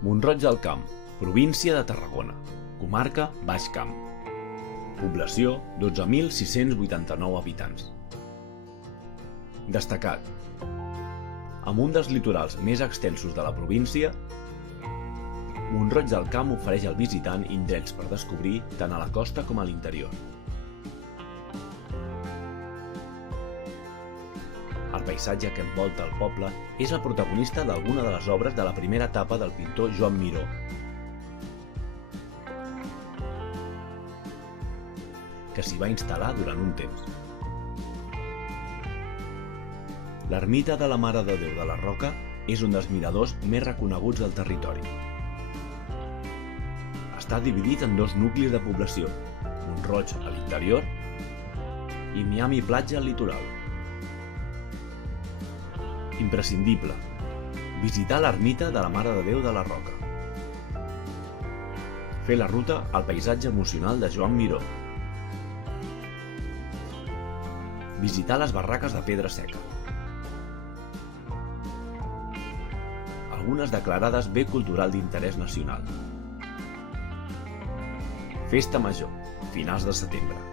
Mont-roig del Camp, província de Tarragona, comarca Baix Camp. Població 12.689 habitants. Destacat. Amb un dels litorals més extensos de la província, Mont-roig del Camp ofereix al visitant indrets per descobrir tant a la costa com a l'interior. El paisatge que envolta el poble és el protagonista d'alguna de les obres de la primera etapa del pintor Joan Miró. Que s'hi va instal·lar durant un temps. L'ermita de la Mare de Déu de la Roca és un dels miradors més reconeguts del territori. Està dividit en dos nuclis de població, Mont-roig a l'interior i Miami Platja al litoral. Imprescindible. Visitar l'ermita de la Mare de Déu de la Roca. Fer la ruta al paisatge emocional de Joan Miró. Visitar les barraques de pedra seca. Algunes declarades bé cultural d'interès nacional. Festa Major, finals de setembre.